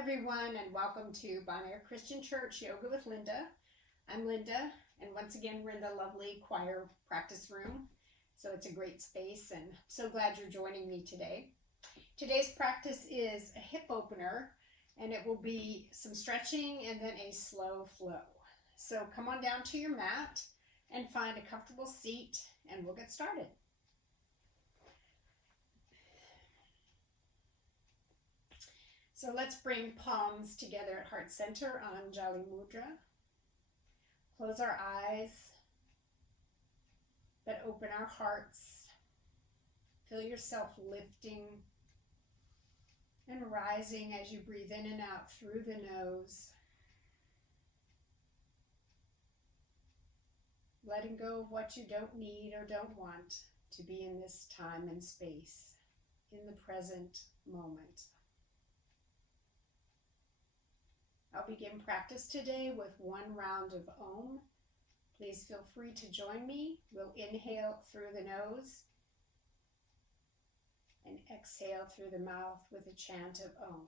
everyone, and welcome to Bonner Christian Church Yoga with Linda. I'm Linda, and once again we're in the lovely choir practice room, so it's a great space, and I'm so glad you're joining me today. Today's practice is a hip opener, and it will be some stretching and then a slow flow. So come on down to your mat and find a comfortable seat, and we'll get started. So let's bring palms together at heart center on Jali Mudra. Close our eyes, but open our hearts. Feel yourself lifting and rising as you breathe in and out through the nose. Letting go of what you don't need or don't want to be in this time and space, in the present moment. I'll begin practice today with one round of Om. Please feel free to join me. We'll inhale through the nose and exhale through the mouth with a chant of Om.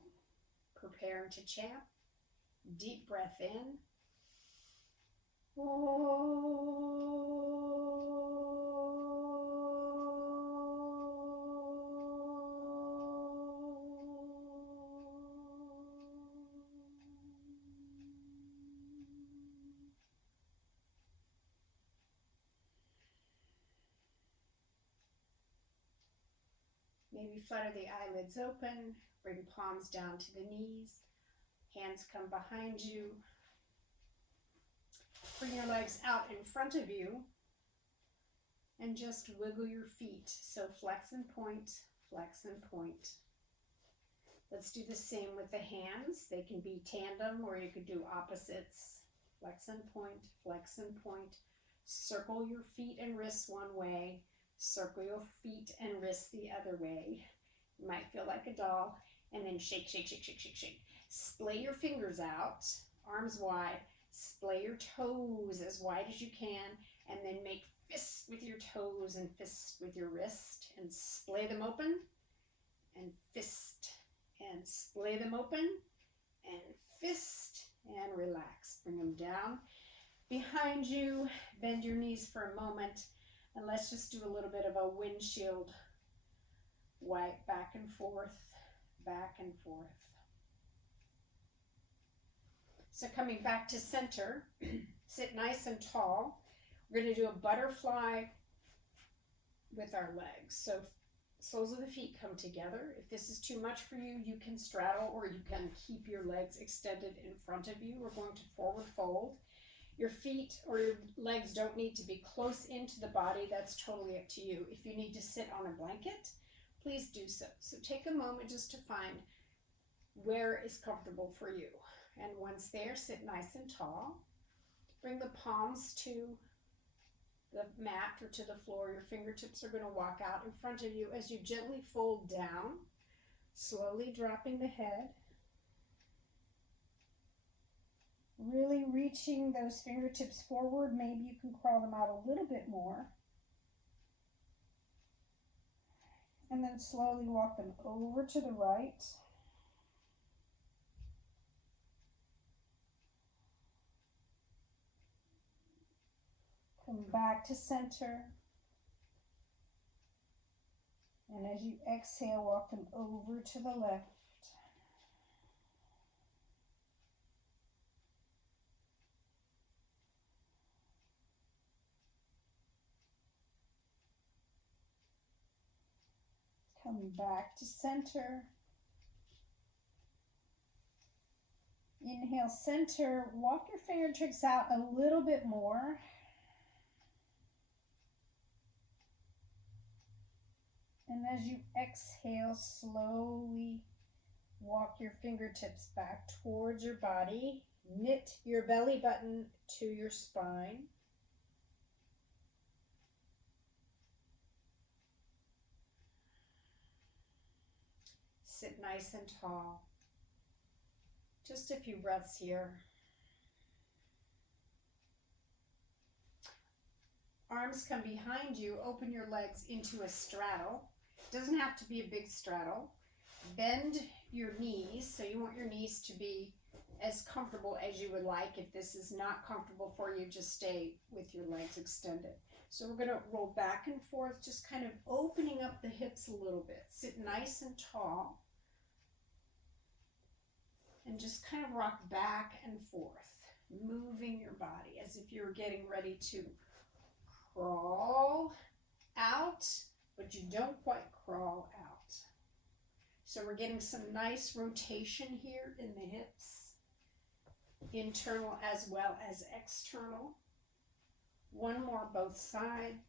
Preparing to chant. Deep breath in. Maybe flutter the eyelids open, bring palms down to the knees, hands come behind you. Bring your legs out in front of you and just wiggle your feet. So flex and point, flex and point. Let's do the same with the hands. They can be tandem or you could do opposites. Flex and point, flex and point. Circle your feet and wrists one way. Circle your feet and wrists the other way. You might feel like a doll. And then shake, shake, shake, shake, shake, shake. Splay your fingers out, arms wide. Splay your toes as wide as you can. And then make fists with your toes and fists with your wrist. And splay them open. And fist. And splay them open. And fist. And relax. Bring them down behind you. Bend your knees for a moment. And let's just do a little bit of a windshield wipe back and forth, back and forth. So coming back to center, sit nice and tall. We're going to do a butterfly with our legs. So soles of the feet come together. If this is too much for you, you can straddle or you can keep your legs extended in front of you. We're going to forward fold. Your feet or your legs don't need to be close into the body. That's totally up to you. If you need to sit on a blanket, please do so. So take a moment just to find where is comfortable for you. And once there, sit nice and tall. Bring the palms to the mat or to the floor. Your fingertips are going to walk out in front of you as you gently fold down, slowly dropping the head. Really reaching those fingertips forward. Maybe you can crawl them out a little bit more. And then slowly walk them over to the right. Come back to center. And as you exhale, walk them over to the left. Come back to center. Inhale, center. Walk your fingertips out a little bit more. And as you exhale, slowly walk your fingertips back towards your body. Knit your belly button to your spine. Sit nice and tall. Just a few breaths here. Arms come behind you. Open your legs into a straddle. Doesn't have to be a big straddle. Bend your knees. So you want your knees to be as comfortable as you would like. If this is not comfortable for you, just stay with your legs extended. So we're going to roll back and forth, just kind of opening up the hips a little bit. Sit nice and tall. And just kind of rock back and forth, moving your body as if you're getting ready to crawl out, but you don't quite crawl out. So we're getting some nice rotation here in the hips, internal as well as external. One more, both sides.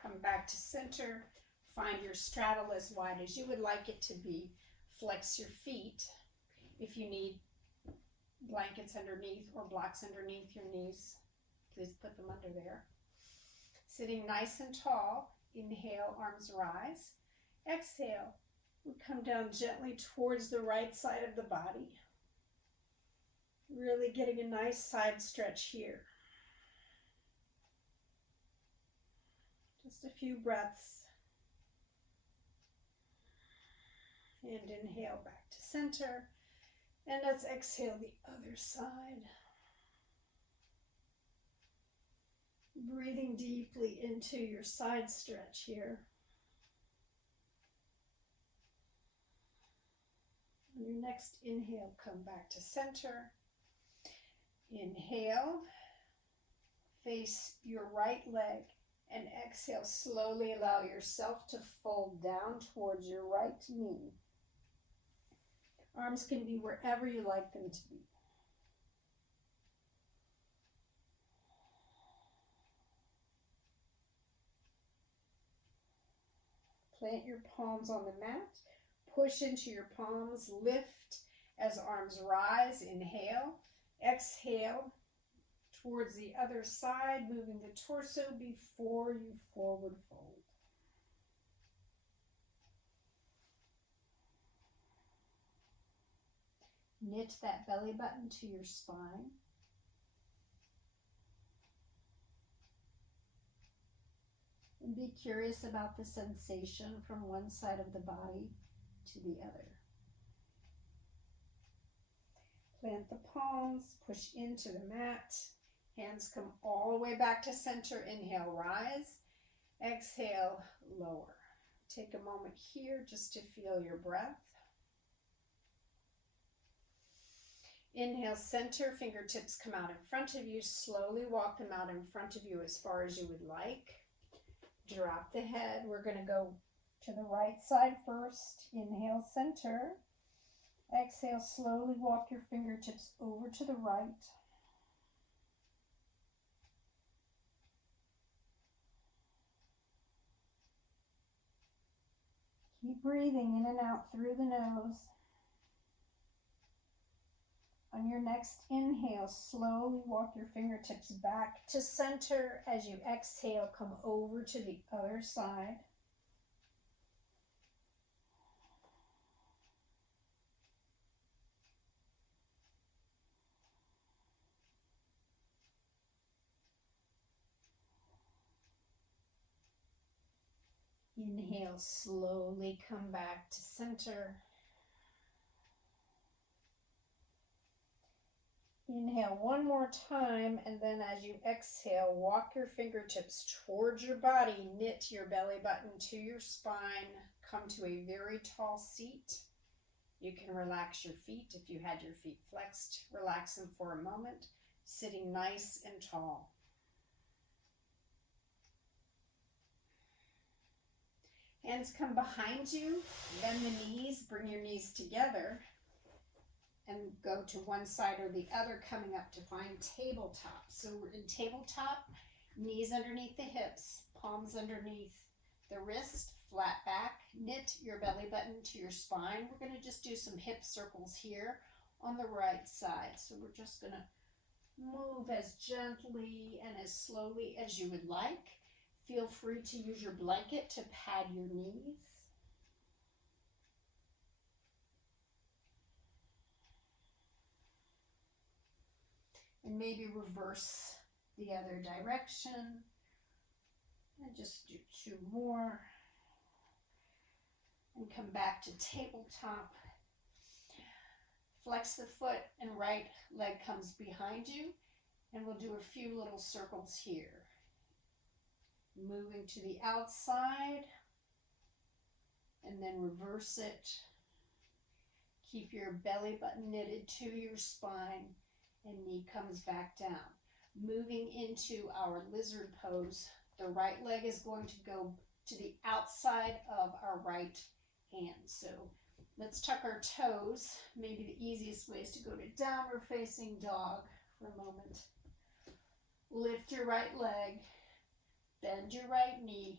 Come back to center. Find your straddle as wide as you would like it to be. Flex your feet. If you need blankets underneath or blocks underneath your knees, please put them under there. Sitting nice and tall. Inhale, arms rise. Exhale, we come down gently towards the right side of the body. Really getting a nice side stretch here. Just a few breaths. And inhale back to center. And let's exhale the other side. Breathing deeply into your side stretch here. On your next inhale, come back to center. Inhale, face your right leg, and exhale, slowly allow yourself to fold down towards your right knee. Arms can be wherever you like them to be. Plant your palms on the mat. Push into your palms. Lift as arms rise. Inhale. Exhale towards the other side, moving the torso before you forward fold. Knit that belly button to your spine. And be curious about the sensation from one side of the body to the other. Plant the palms, push into the mat. Hands come all the way back to center. Inhale, rise. Exhale, lower. Take a moment here just to feel your breath. Inhale, center, fingertips come out in front of you. Slowly walk them out in front of you as far as you would like. Drop the head. We're going to go to the right side first. Inhale, center. Exhale, slowly walk your fingertips over to the right. Keep breathing in and out through the nose. On your next inhale, slowly walk your fingertips back to center. As you exhale, come over to the other side. Inhale, slowly come back to center. Inhale one more time, and then as you exhale, walk your fingertips towards your body, knit your belly button to your spine, come to a very tall seat. You can relax your feet. If you had your feet flexed, relax them for a moment, sitting nice and tall. Hands come behind you, bend the knees, bring your knees together, and go to one side or the other, coming up to find tabletop. So we're in tabletop, knees underneath the hips, palms underneath the wrist, flat back, knit your belly button to your spine. We're going to just do some hip circles here on the right side. So we're just going to move as gently and as slowly as you would like. Feel free to use your blanket to pad your knees. And maybe reverse the other direction. And just do 2 more. And come back to tabletop. Flex the foot and right leg comes behind you. And we'll do a few little circles here. Moving to the outside. And then reverse it. Keep your belly button knitted to your spine. And knee comes back down. Moving into our lizard pose. The right leg is going to go to the outside of our right hand. So let's tuck our toes. Maybe the easiest way is to go to downward facing dog for a moment. Lift your right leg, bend your right knee,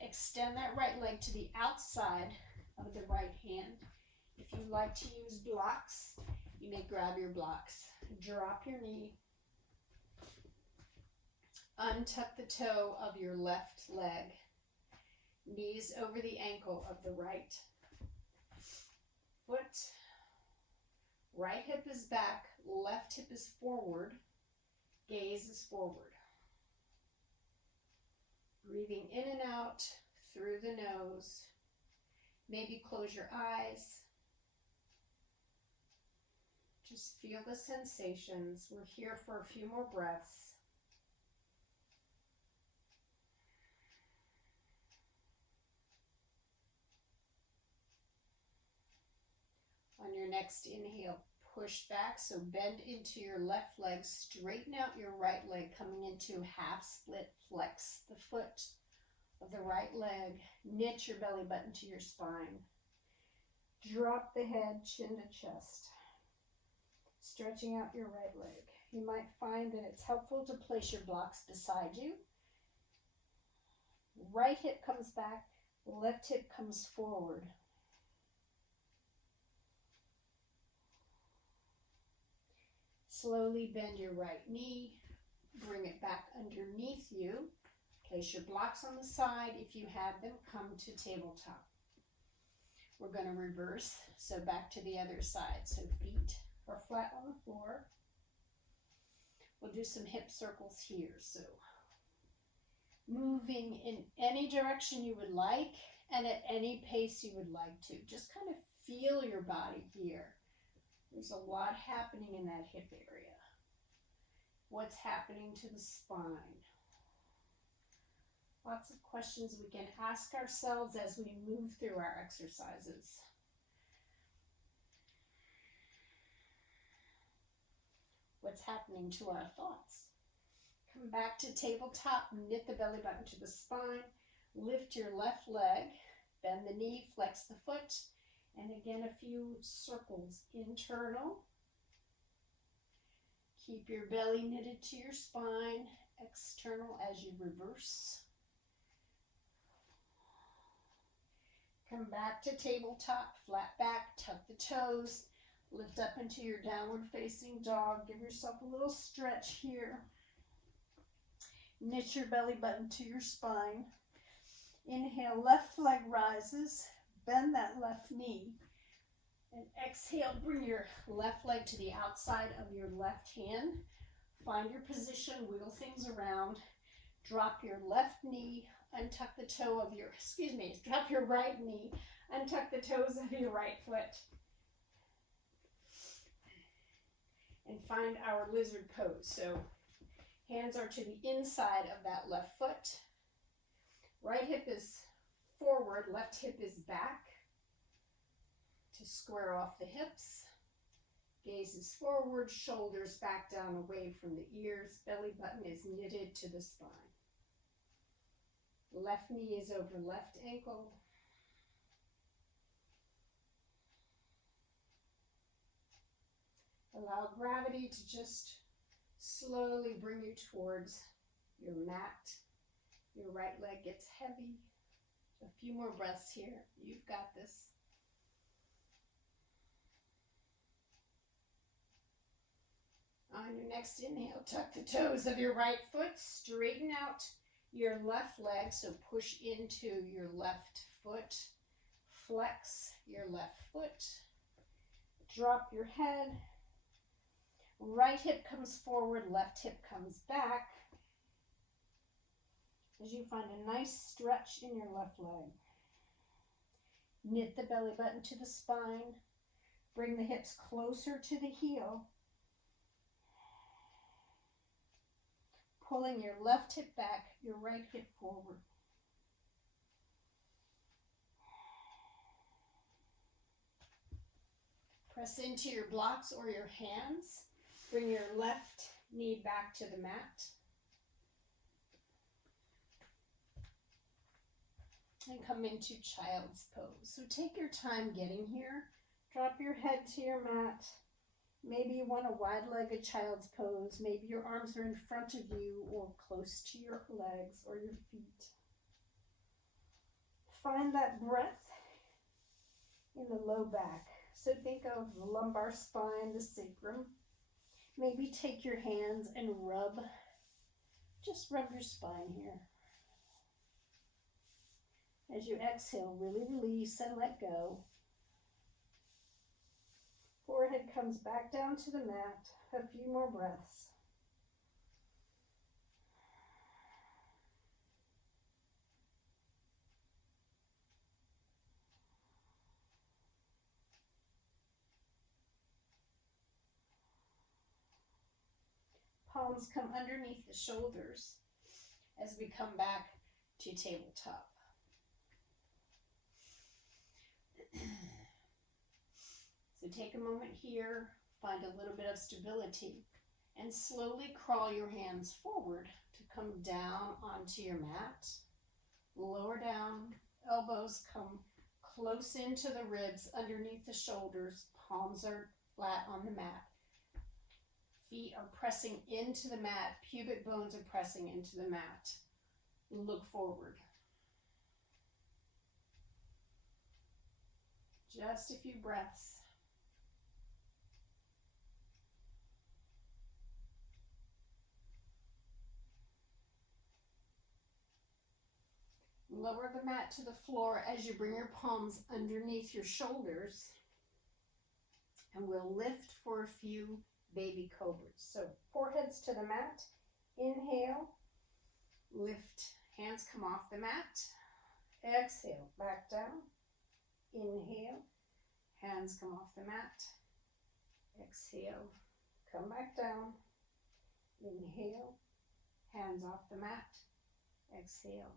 extend that right leg to the outside of the right hand. If you like to use blocks, you may grab your blocks. Drop your knee. Untuck the toe of your left leg. Knees over the ankle of the right foot. Right hip is back, left hip is forward, gaze is forward. Breathing in and out through the nose. Maybe close your eyes. Just feel the sensations. We're here for a few more breaths. On your next inhale, push back, so bend into your left leg, straighten out your right leg, coming into half split, flex the foot of the right leg, knit your belly button to your spine, drop the head, chin to chest, stretching out your right leg. You might find that it's helpful to place your blocks beside you. Right hip comes back, left hip comes forward. Slowly bend your right knee, bring it back underneath you. Place your blocks on the side. If you have them, come to tabletop. We're going to reverse, so back to the other side. So feet are flat on the floor. We'll do some hip circles here. So moving in any direction you would like and at any pace you would like to. Just kind of feel your body here. There's a lot happening in that hip area. What's happening to the spine? Lots of questions we can ask ourselves as we move through our exercises. What's happening to our thoughts? Come back to tabletop, knit the belly button to the spine, lift your left leg, bend the knee, flex the foot, and again a few circles. Internal. Keep your belly knitted to your spine. External as you reverse. Come back to tabletop, flat back, tuck the toes, lift up into your downward facing dog. Give yourself a little stretch here. Knit your belly button to your spine. Inhale, left leg rises. Bend that left knee. And exhale, bring your left leg to the outside of your left hand. Find your position, wiggle things around. Drop your left knee, untuck the toe of your, drop your right knee, untuck the toes of your right foot. And find our lizard pose. So hands are to the inside of that left foot. Right hip is forward, left hip is back. To square off the hips. Gaze is forward, shoulders back down away from the ears. Belly button is knitted to the spine. Left knee is over left ankle. Allow gravity to just slowly bring you towards your mat. Your right leg gets heavy. A few more breaths here. You've got this. On your next inhale, tuck the toes of your right foot. Straighten out your left leg, so push into your left foot. Flex your left foot. Drop your head. Right hip comes forward, left hip comes back. as you find a nice stretch in your left leg. Knit the belly button to the spine. Bring the hips closer to the heel. Pulling your left hip back, your right hip forward. Press into your blocks or your hands. Bring your left knee back to the mat. And come into child's pose. So take your time getting here. Drop your head to your mat. Maybe you want a wide-legged child's pose. Maybe your arms are in front of you or close to your legs or your feet. Find that breath in the low back. So think of the lumbar spine, the sacrum. Maybe take your hands and just rub your spine here. As you exhale, really release and let go. Forehead comes back down to the mat. A few more breaths. Palms come underneath the shoulders as we come back to tabletop. So take a moment here, find a little bit of stability, and slowly crawl your hands forward to come down onto your mat. Lower down, elbows come close into the ribs, underneath the shoulders, palms are flat on the mat. Feet are pressing into the mat, pubic bones are pressing into the mat. Look forward. Just a few breaths. Lower the mat to the floor as you bring your palms underneath your shoulders. And we'll lift for a few baby cobras. So foreheads to the mat. Inhale. Lift. Hands come off the mat. Exhale. Back down. Inhale. Hands come off the mat. Exhale. Come back down. Inhale. Hands off the mat. Exhale.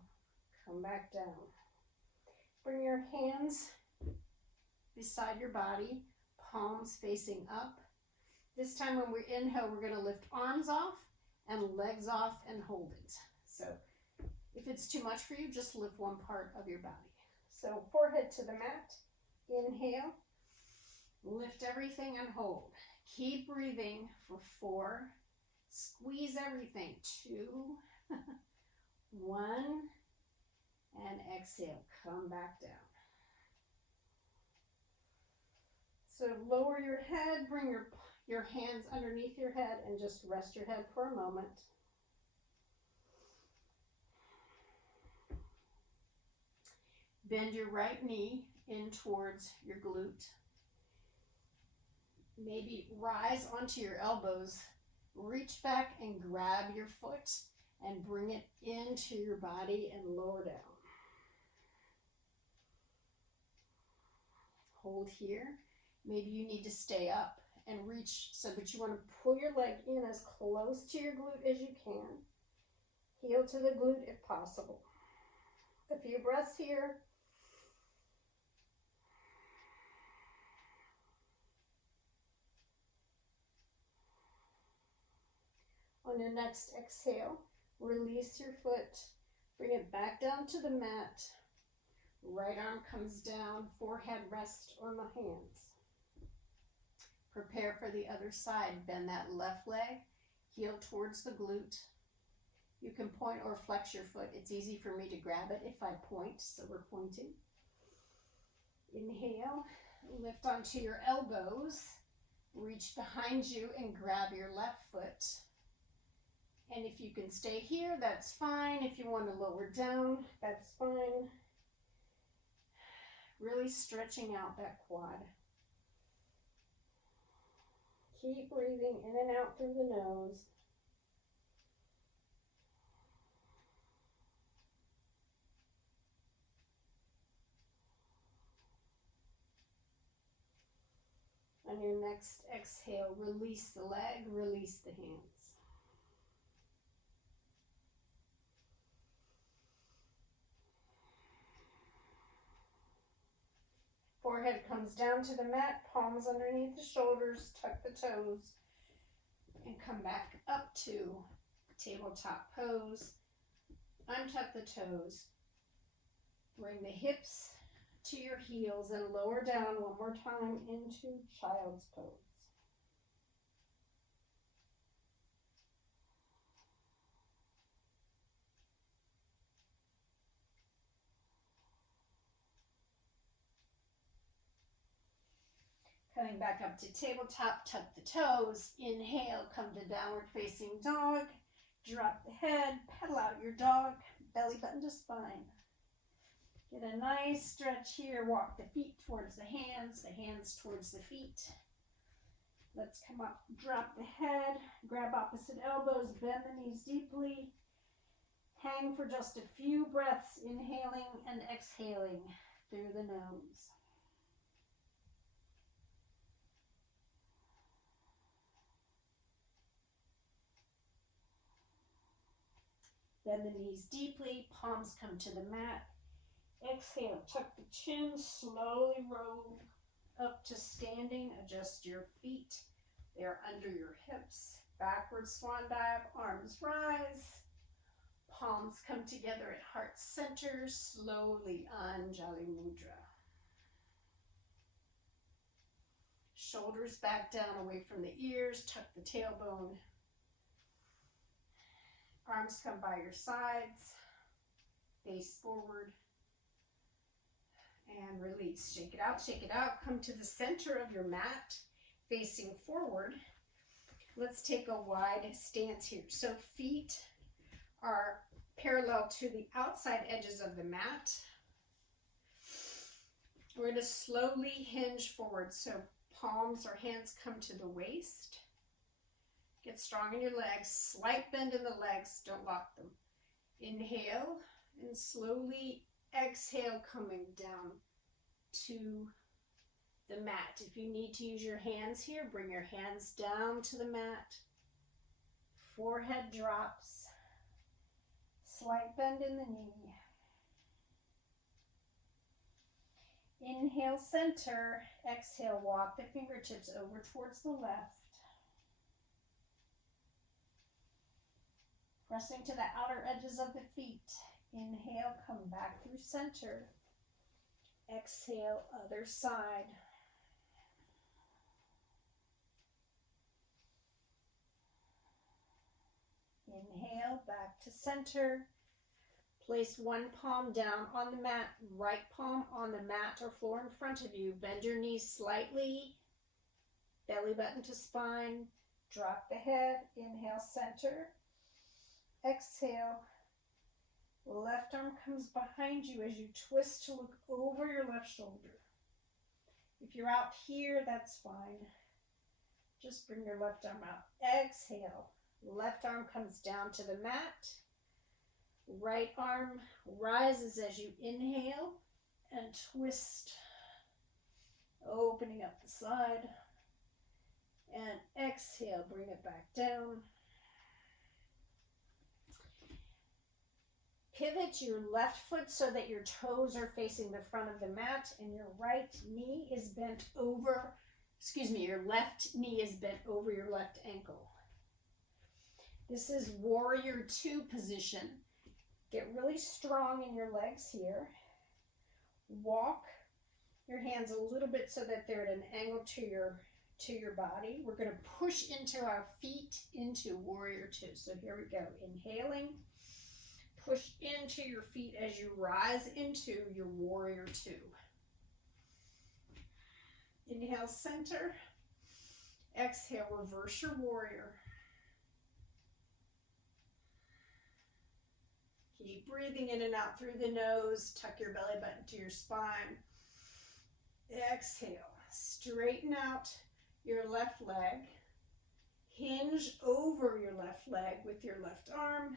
Come back down. Bring your hands beside your body, palms facing up. This time when we inhale, we're going to lift arms off and legs off and hold it. So if it's too much for you, just lift one part of your body. So forehead to the mat. Inhale. Lift everything and hold. Keep breathing for 4. Squeeze everything. 2, 1. And exhale, come back down. So lower your head, bring your hands underneath your head and just rest your head for a moment. Bend your right knee in towards your glute. Maybe rise onto your elbows, reach back and grab your foot and bring it into your body and lower down. Hold here. Maybe you need to stay up and reach, but you want to pull your leg in as close to your glute as you can. Heel to the glute if possible. A few breaths here. On your next exhale, release your foot, bring it back down to the mat. Right arm comes down, forehead rests on the hands. Prepare for the other side. Bend that left leg, heel towards the glute. You can point or flex your foot. It's easy for me to grab it if I point, so we're pointing. Inhale, lift onto your elbows, reach behind you and grab your left foot. And if you can stay here, that's fine. If you want to lower down, that's fine. Really stretching out that quad. Keep breathing in and out through the nose. On your next exhale, release the leg, release the hands. Forehead comes down to the mat, palms underneath the shoulders, tuck the toes, and come back up to tabletop pose. Untuck the toes. Bring the hips to your heels and lower down one more time into child's pose. Coming back up to tabletop, tuck the toes. Inhale, come to downward facing dog. Drop the head, pedal out your dog, belly button to spine. Get a nice stretch here. Walk the feet towards the hands towards the feet. Let's come up, drop the head, grab opposite elbows, bend the knees deeply. Hang for just a few breaths, inhaling and exhaling through the nose. Bend the knees deeply, palms come to the mat. Exhale, tuck the chin, slowly roll up to standing. Adjust your feet. They are under your hips. Backward swan dive, arms rise. Palms come together at heart center. Slowly, Anjali Mudra. Shoulders back down away from the ears. Tuck the tailbone. Arms come by your sides, face forward, and release. Shake it out, come to the center of your mat, facing forward. Let's take a wide stance here. So feet are parallel to the outside edges of the mat. We're going to slowly hinge forward, so palms or hands come to the waist. Get strong in your legs, slight bend in the legs, don't lock them. Inhale and slowly exhale, coming down to the mat. If you need to use your hands here, bring your hands down to the mat. Forehead drops, slight bend in the knee. Inhale, center, exhale, walk the fingertips over towards the left. Pressing to the outer edges of the feet. Inhale, come back through center. Exhale, other side. Inhale, back to center. Place one palm down on the mat, right palm on the mat or floor in front of you. Bend your knees slightly. Belly button to spine. Drop the head. Inhale, center. Exhale, left arm comes behind you as you twist to look over your left shoulder. If you're out here, that's fine. Just bring your left arm out. Exhale, left arm comes down to the mat. Right arm rises as you inhale and twist, opening up the side. And exhale, bring it back down. Pivot your left foot so that your toes are facing the front of the mat and your right knee is bent over, your left knee is bent over your left ankle. This is warrior 2 position. Get really strong in your legs here. Walk your hands a little bit so that they're at an angle to your body. We're going to push into our feet into warrior 2. So here we go. Inhaling. Push into your feet as you rise into your warrior 2. Inhale, center. Exhale, reverse your warrior. Keep breathing in and out through the nose. Tuck your belly button to your spine. Exhale, straighten out your left leg. Hinge over your left leg with your left arm.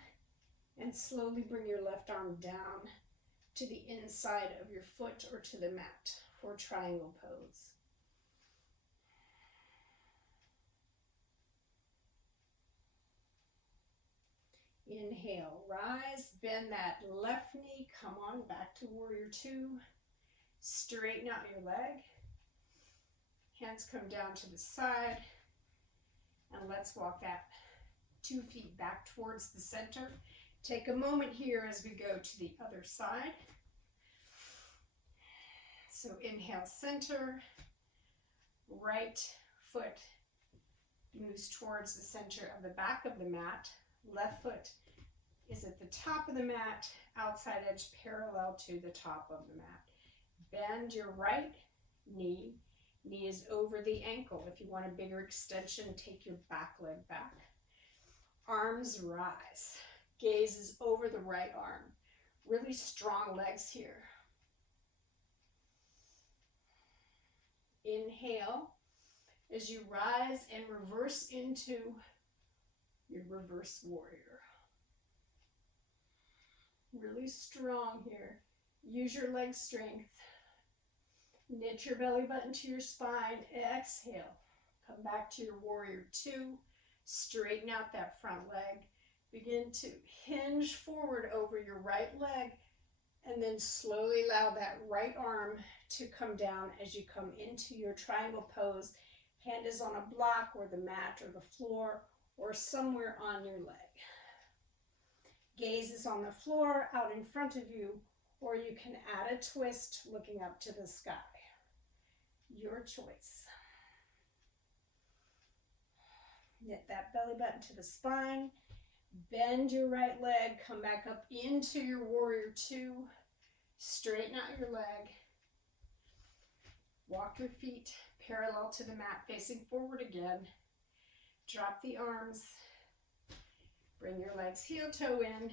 And slowly bring your left arm down to the inside of your foot or to the mat for triangle pose. Inhale, rise, bend that left knee, come on back to warrior two. Straighten out your leg. Hands come down to the side. And let's walk that 2 feet back towards the center. Take a moment here as we go to the other side. So inhale, center. Right foot moves towards the center of the back of the mat. Left foot is at the top of the mat, outside edge parallel to the top of the mat. Bend your right knee. Knee is over the ankle. If you want a bigger extension, take your back leg back. Arms rise. Gaze is over the right arm. Really strong legs here. Inhale as you rise and reverse into your reverse warrior. Really strong here. Use your leg strength. Knit your belly button to your spine. Exhale. Come back to your warrior two. Straighten out that front leg. Begin to hinge forward over your right leg, and then slowly allow that right arm to come down as you come into your triangle pose. Hand is on a block or the mat or the floor or somewhere on your leg. Gaze is on the floor out in front of you, or you can add a twist looking up to the sky. Your choice. Knit that belly button to the spine. Bend your right leg. Come back up into your warrior two. Straighten out your leg. Walk your feet parallel to the mat, facing forward again. Drop the arms. Bring your legs heel toe in.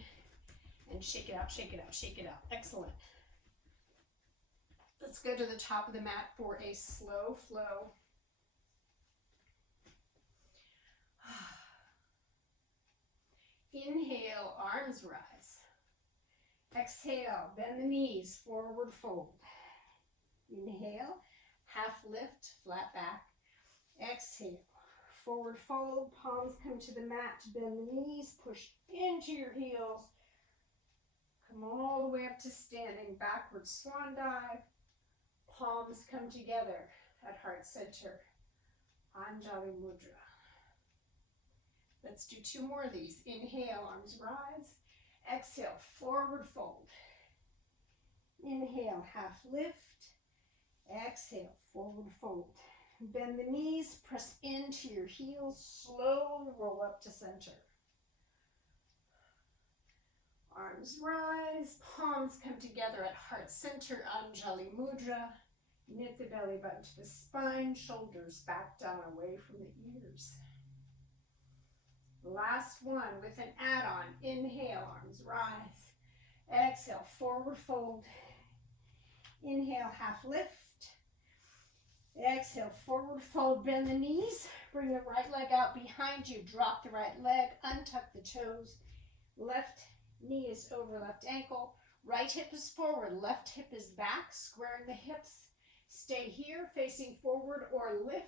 And shake it out, shake it out, shake it out. Excellent. Let's go to the top of the mat for a slow flow. Inhale, arms rise. Exhale, bend the knees, forward fold. Inhale, half lift, flat back. Exhale, forward fold, palms come to the mat, bend the knees, push into your heels. Come all the way up to standing, backward swan dive. Palms come together at heart center. Anjali Mudra. Let's do 2 more of these. Inhale, arms rise. Exhale, forward fold. Inhale, half lift. Exhale, forward fold. Bend the knees, press into your heels, slowly roll up to center. Arms rise, palms come together at heart center, Anjali Mudra. Knit the belly button to the spine, shoulders back down away from the ears. Last one with an add-on. Inhale, arms rise. Exhale, forward fold. Inhale, half lift. Exhale, forward fold, bend the knees. Bring the right leg out behind you. Drop the right leg, untuck the toes. Left knee is over left ankle. Right hip is forward, left hip is back. Squaring the hips. Stay here, facing forward or lift.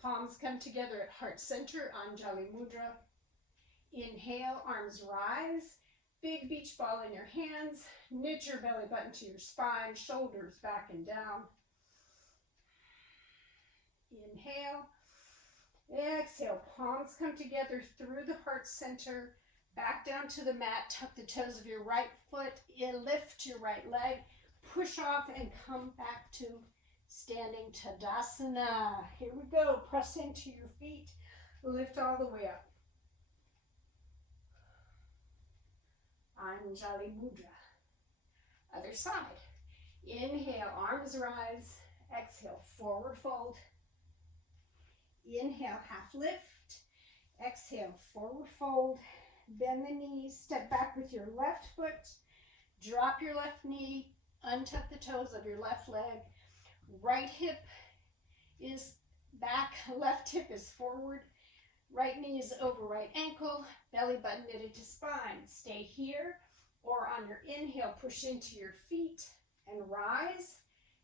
Palms come together at heart center, Anjali Mudra. Inhale, arms rise. Big beach ball in your hands. Knit your belly button to your spine, shoulders back and down. Inhale. Exhale, palms come together through the heart center. Back down to the mat, tuck the toes of your right foot in, lift your right leg, push off and come back to standing Tadasana. Here we go, press into your feet, lift all the way up. Anjali Mudra. Other side. Inhale, arms rise. Exhale, forward fold. Inhale, half lift. Exhale, forward fold. Bend the knees, step back with your left foot, drop your left knee, untuck the toes of your left leg. Right hip is back, left hip is forward. Right knee is over right ankle, belly button knitted to spine. Stay here, or on your inhale, push into your feet and rise.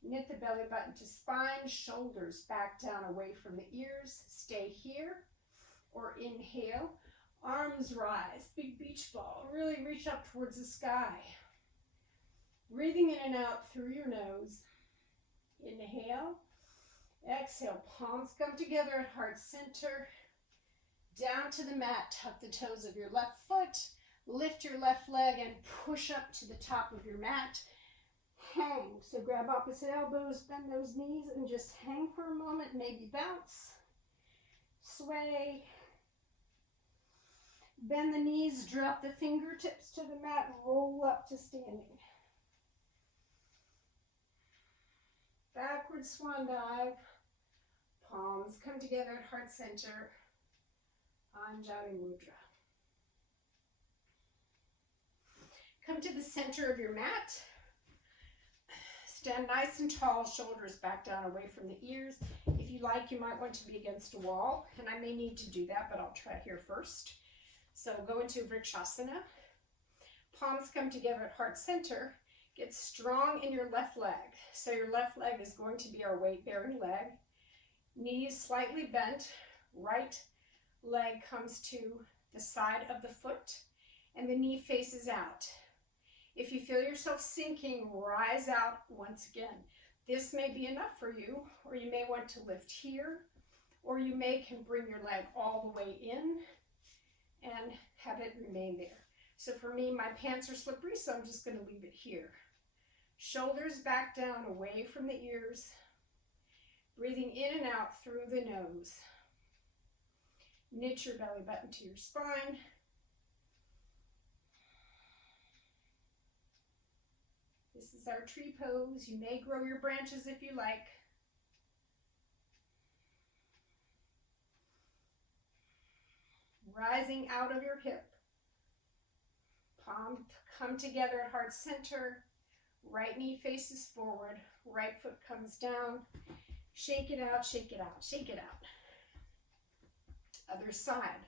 Knit the belly button to spine, shoulders back down away from the ears. Stay here, or inhale. Arms rise, big beach ball. Really reach up towards the sky. Breathing in and out through your nose. Inhale. Exhale. Palms come together at heart center. Down to the mat. Tuck the toes of your left foot. Lift your left leg and push up to the top of your mat. Hang. So grab opposite elbows, bend those knees, and just hang for a moment. Maybe bounce. Sway. Bend the knees, drop the fingertips to the mat, and roll up to standing. Backward swan dive. Palms come together at heart center. Anjali Mudra. Come to the center of your mat. Stand nice and tall, shoulders back down away from the ears. If you like, you might want to be against a wall, and I may need to do that, but I'll try here first. So go into Vrikshasana. Palms come together at heart center. Get strong in your left leg. So your left leg is going to be our weight-bearing leg. Knees slightly bent. Right leg comes to the side of the foot, and the knee faces out. If you feel yourself sinking, rise out once again. This may be enough for you, or you may want to lift here, or you can bring your leg all the way in and have it remain there. So for me, my pants are slippery, so I'm just going to leave it here. Shoulders back down away from the ears. Breathing in and out through the nose. Knit your belly button to your spine. This is our tree pose. You may grow your branches if you like. Rising out of your hip. Palms come together at heart center. Right knee faces forward. Right foot comes down. Shake it out, shake it out, shake it out. Other side.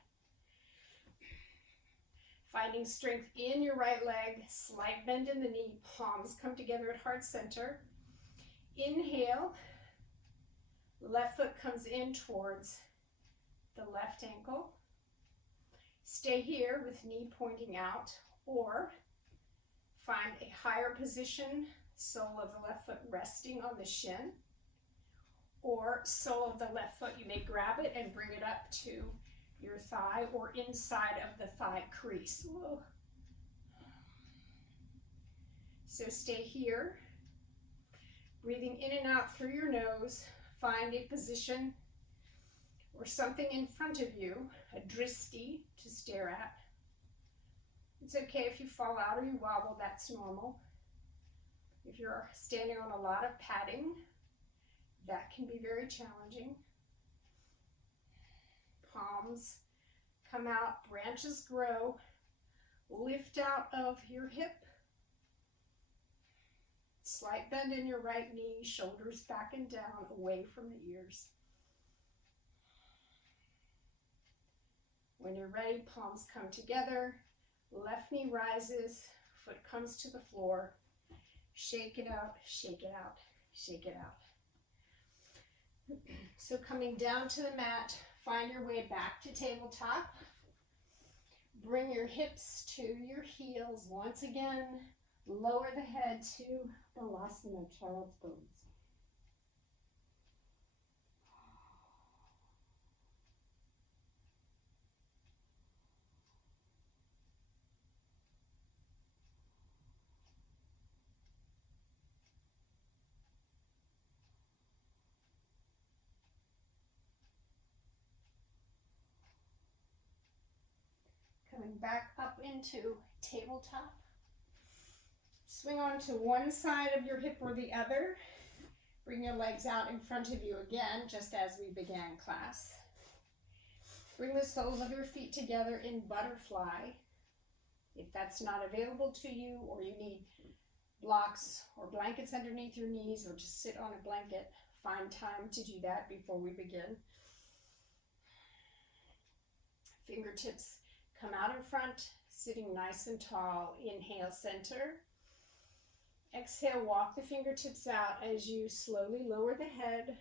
Finding strength in your right leg. Slight bend in the knee. Palms come together at heart center. Inhale. Left foot comes in towards the left ankle. Stay here with knee pointing out, or find a higher position, sole of the left foot resting on the shin, or sole of the left foot, you may grab it and bring it up to your thigh or inside of the thigh crease. Whoa. So stay here, breathing in and out through your nose. Find a position or something in front of you, a dristi to stare at. It's okay if you fall out or you wobble, that's normal. If you're standing on a lot of padding, that can be very challenging. Palms come out, branches grow. Lift out of your hip. Slight bend in your right knee, shoulders back and down, away from the ears. When you're ready, palms come together. Left knee rises, foot comes to the floor. Shake it out, shake it out, shake it out. So coming down to the mat, find your way back to tabletop. Bring your hips to your heels once again. Lower the head to Balasana, child's pose. Coming back up into tabletop. Swing on to one side of your hip or the other. Bring your legs out in front of you again, just as we began class. Bring the soles of your feet together in butterfly. If that's not available to you, or you need blocks or blankets underneath your knees, or just sit on a blanket, find time to do that before we begin. Fingertips come out in front, sitting nice and tall. Inhale, center. Exhale, walk the fingertips out as you slowly lower the head.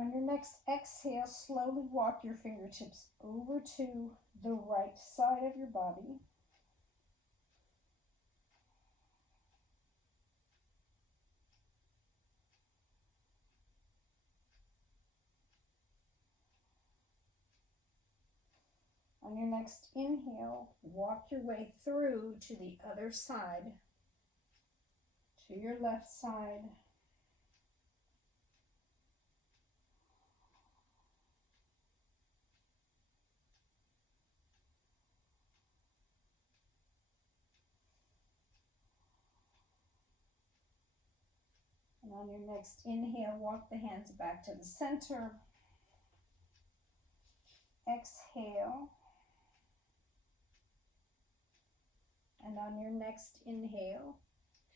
On your next exhale, slowly walk your fingertips over to the right side of your body. On your next inhale, walk your way through to the other side, to your left side. And on your next inhale, walk the hands back to the center. Exhale. And on your next inhale,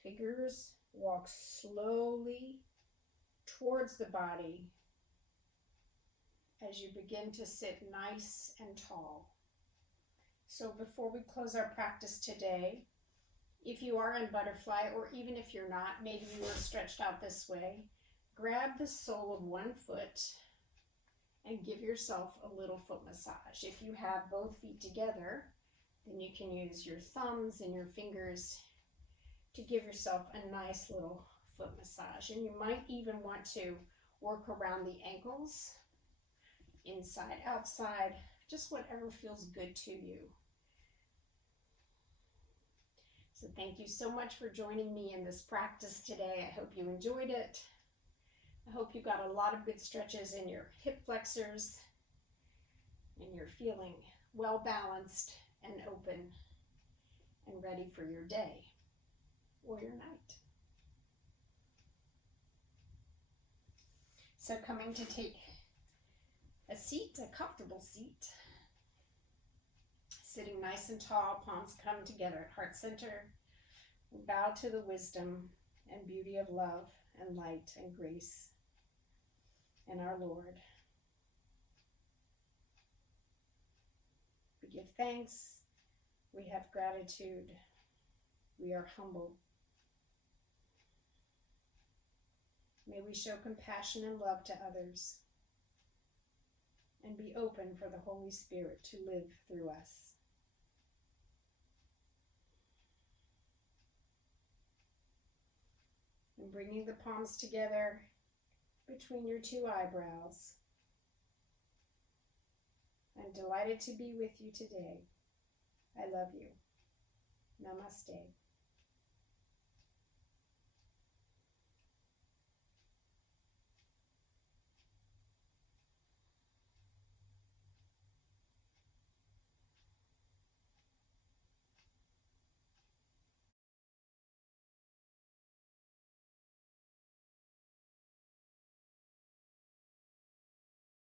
fingers walk slowly towards the body as you begin to sit nice and tall. So before we close our practice today, if you are in butterfly, or even if you're not, maybe you are stretched out this way, grab the sole of one foot and give yourself a little foot massage. If you have both feet together, then you can use your thumbs and your fingers to give yourself a nice little foot massage. And you might even want to work around the ankles, inside, outside, just whatever feels good to you. So thank you so much for joining me in this practice today. I hope you enjoyed it. I hope you got a lot of good stretches in your hip flexors and you're feeling well balanced and open and ready for your day or your night. So coming to take a seat, a comfortable seat, sitting nice and tall, palms come together at heart center. Bow to the wisdom and beauty of love and light and grace in our Lord. We give thanks, we have gratitude, we are humble. May we show compassion and love to others and be open for the Holy Spirit to live through us. And bringing the palms together between your two eyebrows. I'm delighted to be with you today. I love you. Namaste.